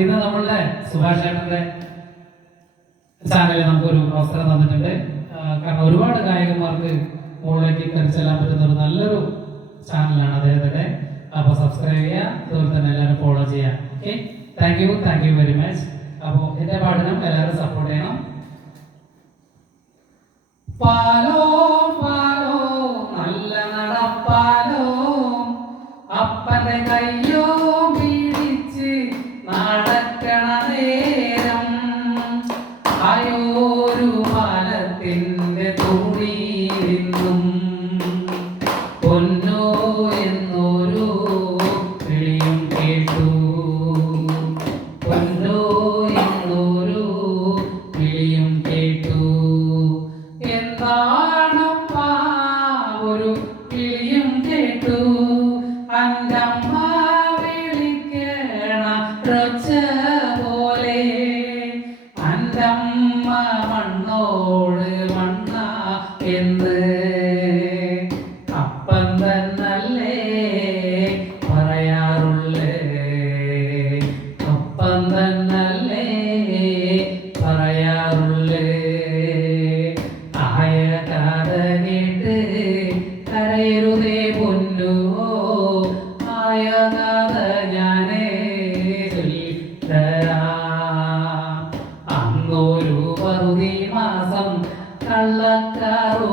ഇന്ന് നമ്മളുടെ സുഭാഷ് ചേട്ടന്റെ ചാനലിൽ നമുക്കൊരു അവസരം തന്നിട്ടുണ്ട്. കാരണം ഒരുപാട് ഗായകന്മാർക്ക് മുകളിലേക്ക് കയറിച്ചെല്ലാൻ പറ്റുന്ന ഒരു നല്ലൊരു ചാനലാണ് അദ്ദേഹത്തിന്റെ അപ്പോൾ സബ്സ്ക്രൈബ് ചെയ്യുക അതുപോലെ തന്നെ എല്ലാവരും ഫോളോ ചെയ്യുക. Okay thank you thank you very much അപ്പോൾ എന്റെ പാട്ടിനും എല്ലാവരും സപ്പോർട്ട് ചെയ്യണം. പാലത്തിന്റെ തുണി നിന്നും പൊന്നോ എന്നൊരു കിളിയും കേട്ടു. പൊന്നോ എന്നൊരു കിളിയും കേട്ടു. എന്താണപ്പാ ഒരു കിളിയും കേട്ടു. അന്റമ്മ വിളിക്കണ അപ്പം തന്നല്ലേ പറയാറുള്ളേ. അപ്പം തന്നല്ലേ പറയാറുള്ളേ. ആയ കഥ കേട്ട് കരയരുതേ പൊന്നു. ആയ കഥ ഞാനേ അന്നൊരു പറുതി മാസം കള്ളക്കാറുക്കീടകം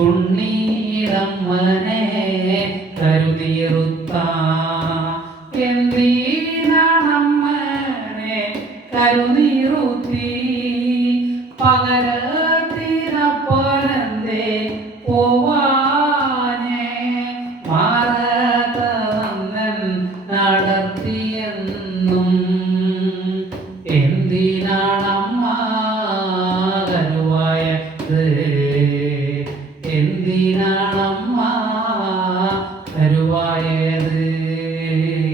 ഉണ്ണീടമ്മനെ കരുനീറുത്താൻ എന്തിനാണമ്മനെ കരുനീറുത്തി പകരത്തിനപ്പോലന്തേ പോവാനേ മാറതന്നൻ നടത്തിയെന്നും കരുവായത്